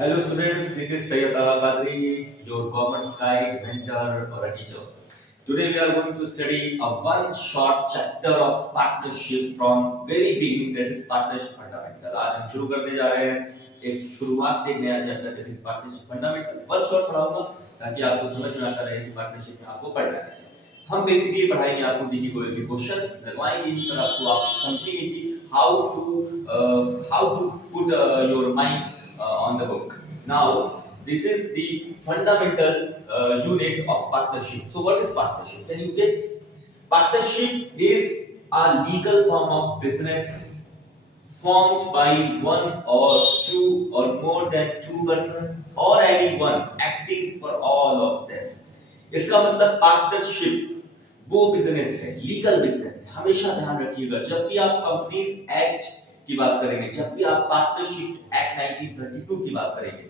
Hello students, this is Sayyid Taha Qadri, your commerce guide, mentor or a teacher. Today we are going to study a one short chapter of partnership from very beginning, that is partnership fundamental. आज हम शुरू करने जा रहे हैं एक शुरुआत से एक नया chapter, that is partnership fundamental. One shot पढ़ाऊंगा ताकि आपको समझ में आता रहे कि पार्टनरशिप में आपको पढ़ना है। हम बेसिकली पढ़ाएंगे आपको डीजी गोयल के क्वेश्चंस लगवाएंगे, इस पर आपको आप समझेंगे कि how to put your mind on the book. Now, this is the fundamental unit of partnership. So, what is partnership? Can you guess? Partnership is a legal form of business formed by one or two or more than two persons or anyone acting for all of them. इसका मतलब partnership वो business है, legal business है। हमेशा ध्यान रखिएगा जब भी आप कंपनीज एक्ट की बात करेंगे, जब भी आप पार्टनरशिप एक्ट 1932 की बात करेंगे,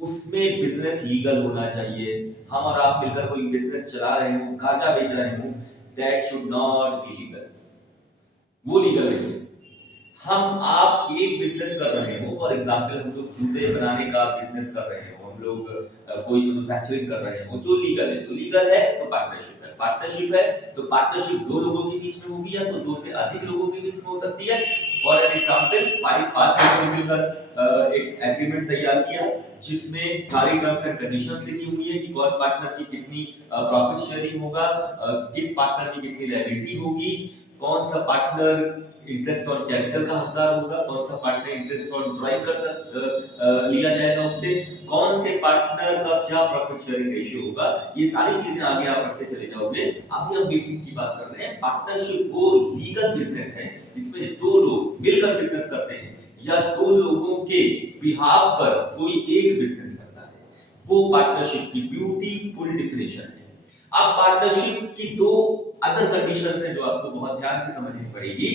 उसमें बिजनेस लीगल होना चाहिए। हम और आप मिलकर कोई बिजनेस चला रहे हो, गांजा बेच रहे हो, that should not be legal, वो लीगल नहीं है। हम आप एक बिजनेस कर रहे हो, फॉर एग्जांपल हम लोग जूते बनाने का बिजनेस कर रहे हो, हम लोग कोई मैन्युफैक्चरिंग कर रहे हो जो लीगल है, तो लीगल है तो पार्टनरशिप है। पार्टनरशिप है तो पार्टनरशिप दो लोगों के बीच में होगी या तो दो से अधिक लोगों के बीच में हो सकती है। फॉर एग्जांपल पांच लोगों ने मिलकर एक एग्रीमेंट तैयार किया जिसमें सारी टर्म्स एंड कंडीशंस लिखी हुई है कि कौन पार्टनर की कितनी प्रॉफिट शेयरिंग होगा, किस पार्टनर की कितनी लायबिलिटी होगी, कौन सा पार्टनर इंटरेस्ट ऑन कैपिटल का हकदार होगा, कौन सा पार्टनर इंटरेस्ट ऑन ड्राइंग लिया जाएगा उससे, कौन से पार्टनर का क्या प्रॉफिट शेयरिंग रेशियो होगा। ये सारी चीजें आगे आप रखते चले जाओगे। अभी हम बेसिक की बात कर रहे हैं। पार्टनरशिप वो लीगल बिजनेस है जिसमें दो लोग मिलकर बिजनेस करते हैं या दो लोगों के बिहाफ पर कोई एक बिजनेस करता है, वो पार्टनरशिप की ब्यूटीफुल डिफिनेशन है। अब पार्टनरशिप की दो अदर कंडीशंस हैं जो आपको बहुत ध्यान से समझनी पड़ेगी।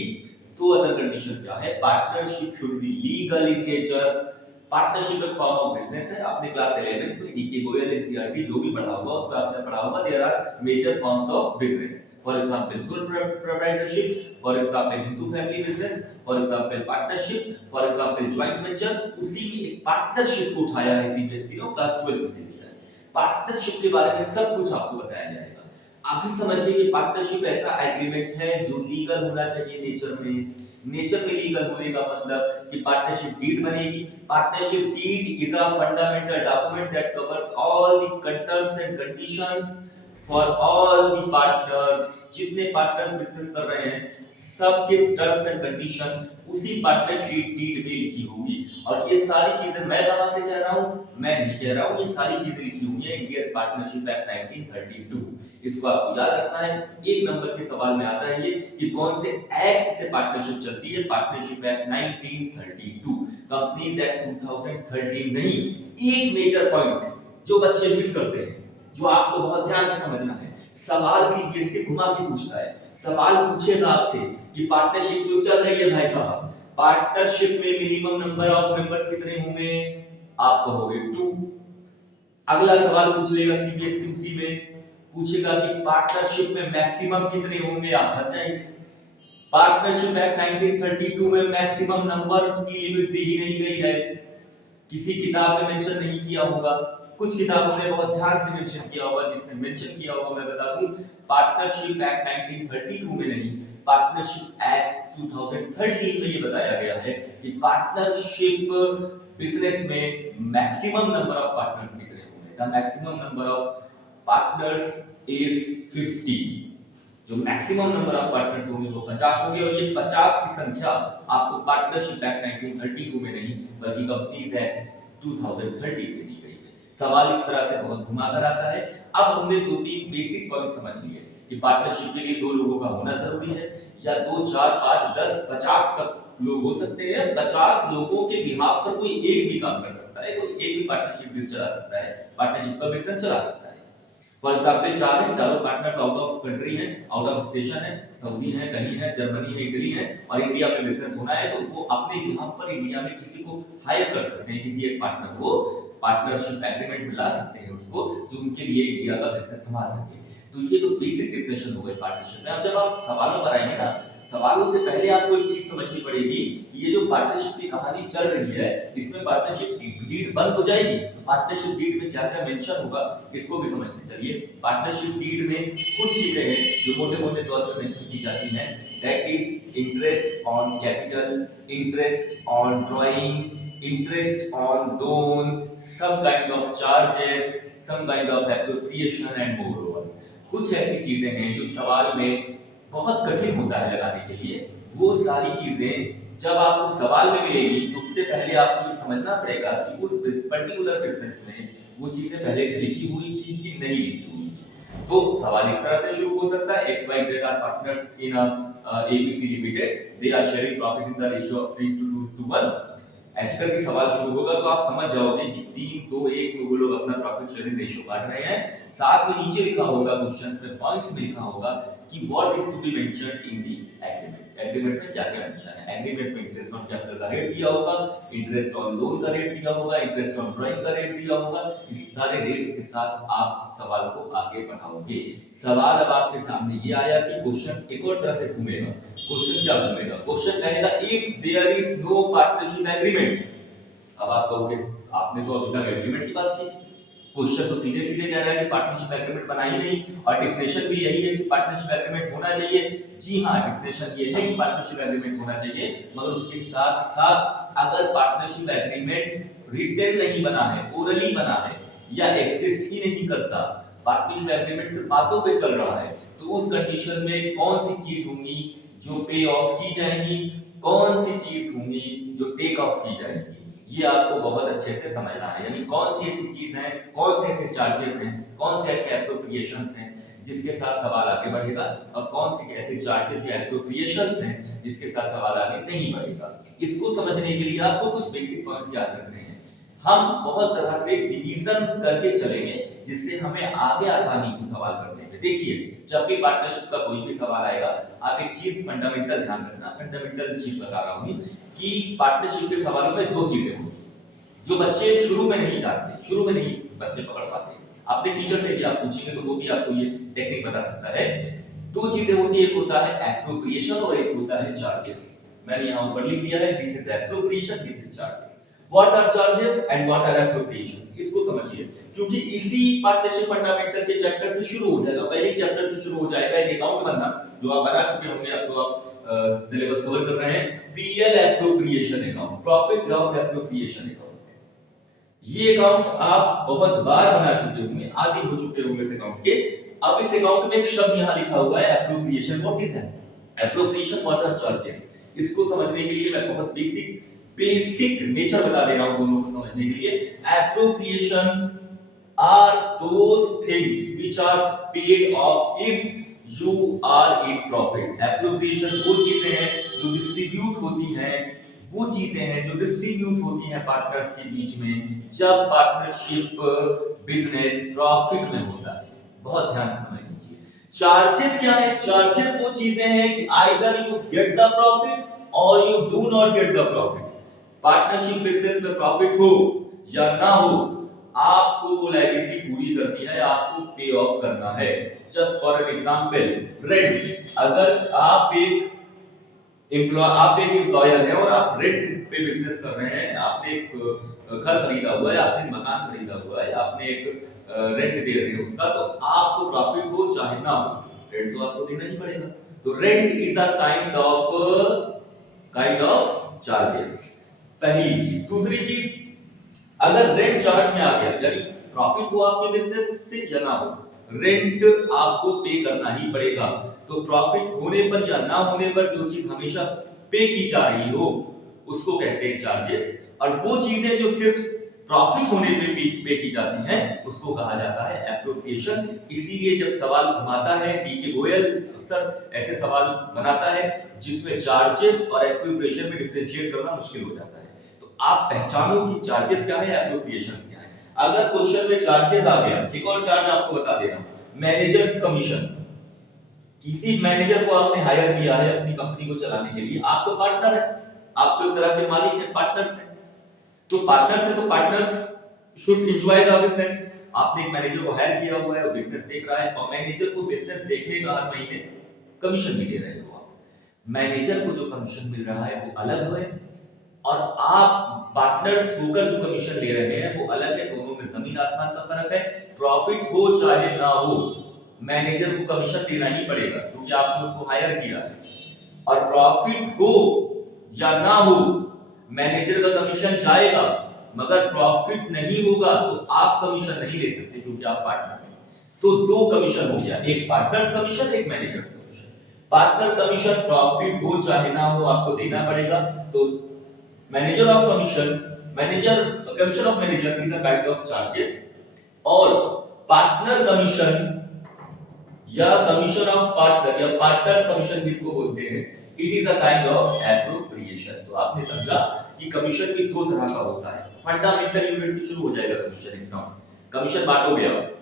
दो अदर कंडीशन क्या है? Partnership should be legal in nature. Partnership एक फॉर्म ऑफ बिजनेस है। आपने क्लास 11th में डीके गोयल एनसीईआरटी जो भी पढ़ा होगा उसमें आपने पढ़ा होगा there are major forms of business. For example sole proprietorship, for example Hindu family business, for example partnership, for example joint venture. उसी में एक पार्टनरशिप को उठाया है सीबीएसई ने क्लास 12 में दिया है। पार्टनरशिप के बारे में सब कुछ आपको बताया जाएगा। आप भी समझिए कि पार्टनरशिप ऐसा एग्रीमेंट है जो लीगल होना चाहिए नेचर में। नेचर में लीगल होने का मतलब कि पार्टनरशिप डीड बनेगी। Partnership deed is a fundamental document that covers all the terms and conditions for all the partners. जितने पार्टनर्स बिजनेस कर रहे हैं सबके टर्म्स एंड कंडीशन उसी पार्टनरशिप डीड में लिखी होगी। और ये सारी चीजें मैं कहां से कह रहा हूं? मैं नहीं कह रहा हूं, ये सारी चीजें लिखी हुई है इंडियन पार्टनरशिप एक्ट 1932। इसको आपको याद रखना है। एक नंबर के सवाल में आता है ये कि कौन से एक्ट से पार्टनरशिप चलती है। पार्टनरशिप एक्ट 1932, कंपनीज एक्ट 2013 नहीं। एक मेजर पॉइंट जो बच्चे मिस करते हैं, जो आपको बहुत ध्यान से समझना है। सवाल सीबीएसई घुमा के पूछता है। सवाल पूछेगा आपसे कि पार्टनरशिप जो चल रही है भाई साहब, पार्टनरशिप में मिनिमम नंबर ऑफ मेंबर्स कितने होंगे? आप कहोगे 2। अगला सवाल पूछ लेगा सीबीएसई उसी में, पूछेगा कि पार्टनरशिप में मैक्सिमम कितने होंगे? आप फंस जाएंगे। पार्टनरशिप एक्ट 1932 में मैक्सिमम नंबर की लिमिट दी ही नहीं गई है। किसी किताब में मेंशन नहीं किया होगा, कुछ किताबों ने बहुत ध्यान से मेंशन किया होगा। जिसने मेंशन किया होगा मैं बता दूं, पार्टनरशिप एक्ट 1932 में नहीं, पार्टनरशिप एक्ट 2013 में ये बताया गया है कि पार्टनरशिप बिजनेस में मैक्सिमम नंबर ऑफ पार्टनर्स कितने होंगे। The maximum number of partners is 50। जो मैक्सिमम नंबर ऑफ पार्टनर्स होंगे वो 50 होंगे। और ये 50 की संख्या आपको पार्टनरशिप एक्ट 1932 में नहीं बल्कि कंपनीज एक्ट 2013 में दी गई है। सवाल इस तरह से बहुत घुमाकर आता है। अब हमने दो तीन बेसिक पॉइंट समझ लिए कि पार्टनरशिप के लिए दो लोगों का होना जरूरी है, या 2 4 5 10 50 तक लोग हो सकते हैं। 50 लोगों के बिहाफ पर कोई एक भी काम कर सकता है, कोई एक भी पार्टनरशिप डील चला सकता है, पार्टनरशिप का बिजनेस चला सकता है। फॉर एग्जांपल चार हैं, चारों पार्टनर्स आउट ऑफ कंट्री हैं, आउट ऑफ स्टेशन है, सऊदी है, कहीं है, जर्मनी है, इटली है, और इंडिया में बिजनेस होना है तो वो अपने बिहाफ पर इंडिया में किसी को हायर कर सकते हैं, किसी एक पार्टनर को पार्टनरशिप एग्रीमेंट में ला सकते हैं उसको, जो उनके लिए इंडिया का बिजनेस संभाल सके। तो ये तो बेसिक डेफिनेशन हो गई पार्टनरशिप में। अब जब आप सवालों पर आएंगे ना, सवालों से पहले आपको एक चीज समझनी पड़ेगी कि ये जो पार्टनरशिप की कहानी चल रही है, इसमें पार्टनरशिप डीड बंद हो जाएगी। पार्टनरशिप डीड में क्या क्या मेंशन होगा इसको भी समझते चलिए। पार्टनरशिप डीड में कुछ चीजें हैं जो मोटे मोटे तौर पर मेंशन की जाती हैं। That is interest on capital, interest on drawing, interest on loan, some kind of charges, some kind of appropriation and moreover। कुछ ऐसी चीजें हैं जो सवाल में बहुत कठिन होता है लगाने के लिए। वो सारी चीजें जब आपको सवाल में मिलेगी तो उससे पहले आपको ये समझना पड़ेगा कि उस पर्टिकुलर बिजनेस में वो चीजें पहले से लिखी हुई थी कि नहीं लिखी हुई थी। तो सवाल इस तरह से शुरू हो सकता है, XYZ are partners in ABC limited, they are sharing profit in the ratio of 3:2:1। ऐसे करके सवाल शुरू होगा तो आप समझ जाओगे कि 3:2:1 में वो लोग अपना प्रॉफिट शेयरिंग रेशियो बांट रहे हैं। साथ में नीचे लिखा होगा, क्वेश्चंस में पॉइंट्स में लिखा होगा कि what is to be mentioned in the agreement. Agreement में क्या क्या मेंशन है। एग्रीमेंट में इंटरेस्ट ऑन कैपिटल का रेट दिया होगा, इंटरेस्ट ऑन लोन का रेट दिया होगा, इंटरेस्ट ऑन ड्राइंग का रेट दिया होगा। इस सारे रेट्स के साथ आप सवाल को आगे बढ़ाओगे। सवाल अब आपके सामने ये आया कि क्वेश्चन एक और तरह से घूमेगा। क्वेश्चन क्या घूमेगा? क्वेश्चन कहेगा if there is no partnership agreement. अब आप कहोगे आपने तो अभी तक एग्रीमेंट की बात की थी। क्वेश्चन तो सीधे सीधे कह रहा है कि पार्टनरशिप एग्रीमेंट बना ही नहीं, और डेफिनेशन भी यही है कि पार्टनरशिप एग्रीमेंट होना चाहिए। जी हां, डेफिनेशन ये है कि पार्टनरशिप एग्रीमेंट होना चाहिए, मगर उसके साथ साथ अगर पार्टनरशिप एग्रीमेंट रिटन नहीं बना है, ओरली बना है या एग्जिस्ट ही नहीं करता, पार्टनरशिप एग्रीमेंट सिर्फ बातों पे चल रहा है, तो उस कंडीशन में कौन सी चीज होंगी जो पे ऑफ की जाएंगी, कौन सी चीज होंगी जो टेक ऑफ की जाएंगी, ये आपको बहुत अच्छे से समझना है। यानी कौन सी ऐसी चीज है, कौन से ऐसे चार्जेस हैं, कौन से ऐसे एप्रोप्रिएशंस हैं जिसके साथ सवाल आगे बढ़ेगा, और कौन से ऐसे चार्जेस या एप्रोप्रिएशंस हैं जिसके साथ सवाल आगे नहीं बढ़ेगा। इसको समझने के लिए आपको कुछ बेसिक पॉइंट्स याद रखने हैं। हम बहुत तरह से डिवीजन करके चलेंगे जिससे हमें आगे आसानी हो सवाल करने में। देखिए, जब भी पार्टनरशिप का कोई भी सवाल आएगा, आप एक चीज फंडामेंटल ध्यान रखना। फंडामेंटल चीज बता रहा हूं कि पार्टनरशिप के सवालों में दो चीजें होती जो बच्चे शुरू में नहीं जानते, शुरू में नहीं बच्चे पकड़ पाते। अपने टीचर से भी आप पूछेंगे तो वो भी आपको ये टेक्निक बता सकता है। दो चीजें होती है, एक होता है एप्रोप्रिएशन और एक होता है चार्जेस। मैंने यहां ऊपर लिख दिया है, this is appropriation, this is charges. What are charges and what are appropriations, इसको समझिए, क्योंकि इसी पार्टनरशिप फंडामेंटल के चैप्टर से शुरू हो जाएगा। पहले चैप्टर से शुरू हो जाएगा एक अकाउंट बनना, जो आप बना चुके होंगे, अब तो आप सिलेबस कवर कर रहे हैं। PL appropriation account, profit loss appropriation account. ये अकाउंट आप बहुत बार बना चुके होंगे, आदि हो चुके होंगे इस अकाउंट के। अब इस अकाउंट में एक शब्द यहां लिखा हुआ है appropriation. What is appropriation? What are charges? इसको समझने के लिए मैं बहुत बेसिक नेचर बता दे रहा हूं दोनों को समझने के लिए। Appropriation are those things which are paid off if you are in profit. Appropriation वो चीजें हैं जो डिस्ट्रीब्यूट होती हैं, वो चीजें हैं जो डिस्ट्रीब्यूट होती हैं पार्टनर्स के बीच में जब पार्टनरशिप बिजनेस प्रॉफिट में होता है। बहुत ध्यान से समझ लीजिए। चार्जेस क्या है? चार्जेस वो चीजें हैं कि either you get the profit or you do not get the profit. Partnership business में प्रॉफिट हो या ना हो, आपको वो लायबिलिटी पूरी करनी है, आपको पे ऑफ करना है। Just for an example, rent. अगर आप एक एम्प्लॉयर हैं और आप रेंट पे बिजनेस कर रहे हैं, आपने एक घर खरीदा हुआ है, आपने मकान खरीदा हुआ है, आपने एक रेंट दे रहे हैं उसका, तो आपको प्रॉफिट हो चाहे ना हो, रेंट तो आपको देना ही पड़ेगा। तो rent is a kind of charges, पहली चीज। दूसरी चीज, अगर रेंट चार्ज में आ गया, यानी प्रॉफिट हो आपके बिजनेस से या ना हो, रेंट आपको पे करना ही पड़ेगा। तो प्रॉफिट होने पर या ना होने पर जो चीज हमेशा पे की जा रही हो उसको कहते हैं चार्जेस, और वो चीजें जो सिर्फ प्रॉफिट होने पे पे की जाती हैं उसको कहा जाता है एप्रोप्रिएशन। इसीलिए जब सवाल घुमाता है डी.के. गोयल अक्सर ऐसे सवाल बनाता है जिसमें चार्जेस और एप्रोप्रिएशन में डिफरेंशिएट करना मुश्किल हो जाता है। तो आप पहचानो कि चार्जेस क्या है, एप्रोप्रिएशन क्या है। अगर क्वेश्चन में चार्जेस आ गया, एक और चार्ज आपको बता दे रहा हूं, मैनेजर्स कमीशन। किसी मैनेजर को आपने हायर किया है अपनी कंपनी को चलाने के लिए, आप तो पार्टनर है, आप तो एक तरह के मालिक हैं, पार्टनर्स हैं। तो partners should enjoy the business. आपने एक मैनेजर को हायर किया हुआ है, वो बिजनेस देख रहा है, और मैनेजर को बिजनेस देखने का हर महीने कमीशन भी दे रहे हो आप। मैनेजर को जो कमीशन मिल रहा है वो अलग है, और आप पार्टनर्स होकर जो कमीशन ले रहे हैं वो अलग है। दोनों में जमीन आसमान का फर्क है। प्रॉफिट हो चाहे ना हो, मैनेजर को कमीशन देना ही पड़ेगा क्योंकि आपने उसको हायर किया है। और प्रॉफिट हो या ना हो, मैनेजर का कमीशन जाएगा, मगर प्रॉफिट नहीं होगा तो आप कमीशन नहीं ले सकते क्योंकि आप पार्टनर हैं। तो दो कमीशन हो गया, एक पार्टनर्स कमीशन, एक managers commission. Partner commission profit हो चाहे ना हो आपको देना पड़ेगा। तो manager of commission, manager commission of manager is a kind of charges, और पार्टनर कमीशन या कमीशन ऑफ पार्टनर या पार्टनर्स कमीशन भी इसको बोलते हैं, it is a kind of appropriation. तो आपने समझा कि कमीशन भी दो तरह का होता है। फंडामेंटल यूनिट से शुरू हो जाएगा कमीशन एकदम। कमीशन बांटोगे आप,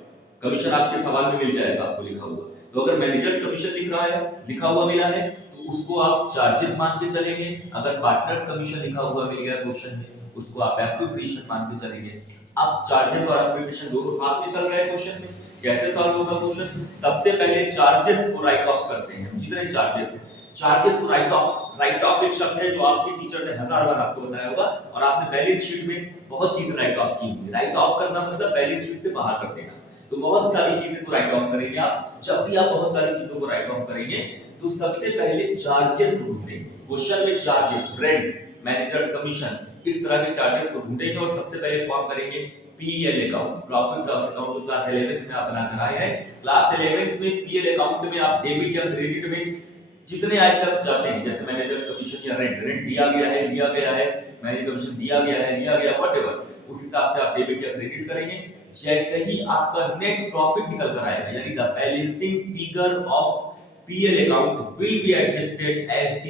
कमीशन आपके सवाल में मिल जाएगा आपको लिखा हुआ। तो अगर मैनेजर्स कमीशन लिख रहा है, लिखा हुआ मिला है, तो उसको आप चार्जेस मान के चलेंगे। अगर पार्टनर्स कमीशन लिखा हुआ मिल गया क्वेश्चन में, उसको आप एप्रोप्रिएशन मान के चलेंगे। अब चार्जेस और एप्रोप्रिएशन दोनों साथ में चल रहे हैं क्वेश्चन में। कैसे सॉल्व होगा क्वेश्चन? सबसे पहले चार्जेस को राइट ऑफ करते हैं। जितने चार्जेस हैं, चार्जेस को राइट ऑफ, राइट ऑफ एक शब्द है जो आपके टीचर ने 1000 बार आपको बताया होगा, और आपने बैलेंस शीट में बहुत चीजें राइट ऑफ की होंगी। राइट ऑफ करना मतलब बैलेंस शीट से बाहर कर देना। तो बहुत सारी चीजें को राइट ऑफ करेंगे आप। जब भी आप बहुत सारी चीजों को राइट ऑफ करेंगे तो सबसे पहले चार्जेस को ढूंढेंगे। क्वेश्चन में चार्जेस, रेंट, मैनेजर्स कमीशन, इस तरह के चार्जेस को ढूंढेंगे और सबसे पहले फॉर्म करेंगे PL account, profit loss account, जो क्लास 11th में आप बना कर आए हैं। क्लास 11th में पीएल अकाउंट में आप डेबिट या क्रेडिट में जितने आइटम जाते हैं, जैसे मैनेजर्स कमीशन या रेंट, रेंट दिया गया है, लिया गया है, मैनेजर कमीशन दिया गया है, लिया गया, व्हाटएवर, उस हिसाब से आप डेबिट या क्रेडिट करेंगे। जैसे ही आपका नेट प्रॉफिट निकल कर आएगा, यानी the balancing figure of PL account will be adjusted as the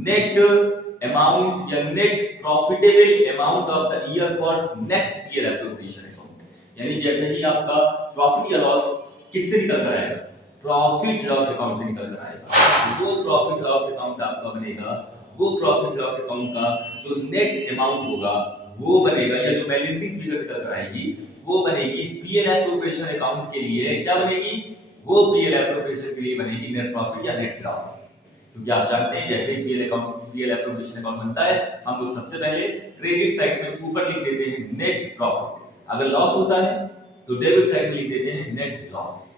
net amount या net profitable amount of the year for next PL appropriation account. यानी जैसे ही आपका प्रॉफिट या लॉस किससे निकल कर आएगा, प्रॉफिट लॉस अकाउंट से निकल कर आएगा, वो प्रॉफिट लॉस अकाउंट आपका बनेगा, वो प्रॉफिट लॉस अकाउंट का जो नेट अमाउंट होगा वो बनेगा, या जो बैलेंसिंग फिगर निकल कर आएगी वो बनेगी पीएल एप्रोप्रिएशन अकाउंट के लिए। क्या बनेगी? वो पीएल एप्रोप्रिएशन के लिए बनेगी नेट प्रॉफिट या नेट लॉस। क्योंकि आप जानते हैं जैसे ही PL account, PL appropriation account बनता है, हम लोग सबसे पहले क्रेडिट साइड में ऊपर लिख देते हैं नेट प्रॉफिट, अगर लॉस होता है तो डेबिट साइड में लिख देते हैं नेट लॉस।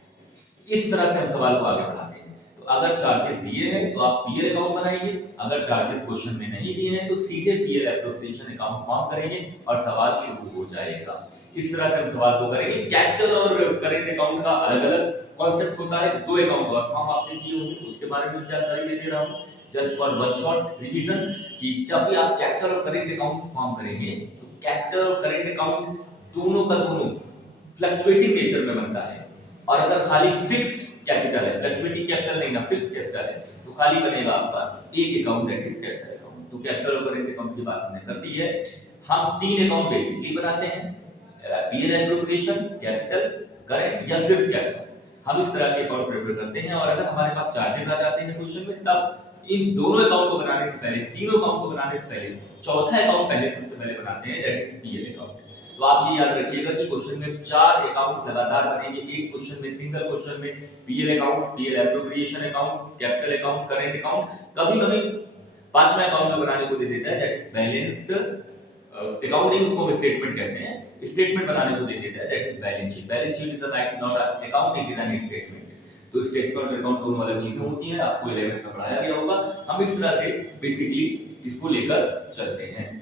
इस तरह से हम सवाल को आगे बढ़ाते हैं। तो अगर चार्जेस दिए हैं तो आप पीएल अकाउंट बनाएंगे, अगर चार्जेस क्वेश्चन में नहीं दिए हैं तो सीधे पीएल एप्रोप्रिएशन अकाउंट फॉर्म करेंगे और सवाल शुरू हो जाएगा। इस तरह से हम सवाल को करेंगे। कैपिटल और करेंट अकाउंट का अलग-अलग कॉन्सेप्ट होता है। दो अकाउंट और फॉर्म आपने किए होंगे, उसके बारे में जानकारी दे रहा हूं just for one short revision, कि जब भी आप कैपिटल और करेंट अकाउंट फॉर्म करेंगे तो कैपिटल और करेंट अकाउंट दोनों का दोनों फ्लक्चुएटिंग नेचर में बनता है, और अगर खाली फिक्स्ड कैपिटल है, फ्लक्चुएटिंग कैपिटल नहीं ना, फिक्स्ड कैपिटल है, तो खाली बनेगा आपका एक account, that is capital account. तो कैपिटल और करेंट अकाउंट की बात हमने कर दी है। हम तीन अकाउंट बेसिकली बनाते हैं, पीएल एप्रोप्रिएशन, कैपिटल, करेंट या सिर्फ कैपिटल। हम इस तरह के अकाउंट प्रिपेयर करते हैं, और अगर हमारे पास चार्जेस आ जाते हैं क्वेश्चन में, तब इन दोनों अकाउंट को बनाने से पहले, तीनों अकाउंट को बनाने से पहले चौथा अकाउंट पहले सबसे पहले बनाते हैं, दैट इज पीएल अकाउंट। तो आप ये याद रखिएगा कि क्वेश्चन में चार अकाउंट्स लगातार बनेंगे। एक क्वेश्चन में, सिंगल क्वेश्चन में PL account, PL appropriation account, capital account, current account, कभी-कभी पांचवा अकाउंट में बनाने को दे देता है, दैट इज बैलेंस अकाउंटिंग, उसको हम स्टेटमेंट कहते हैं, स्टेटमेंट बनाने को दे देता है, that is balance sheet. Balance sheet is not a account, it is an statement. तो स्टेटमेंट और अकाउंट दोनों अलग चीजें होती हैं, आपको 11th में पढ़ाया गया होगा। हम इस तरह से बेसिकली इसको लेकर चलते हैं।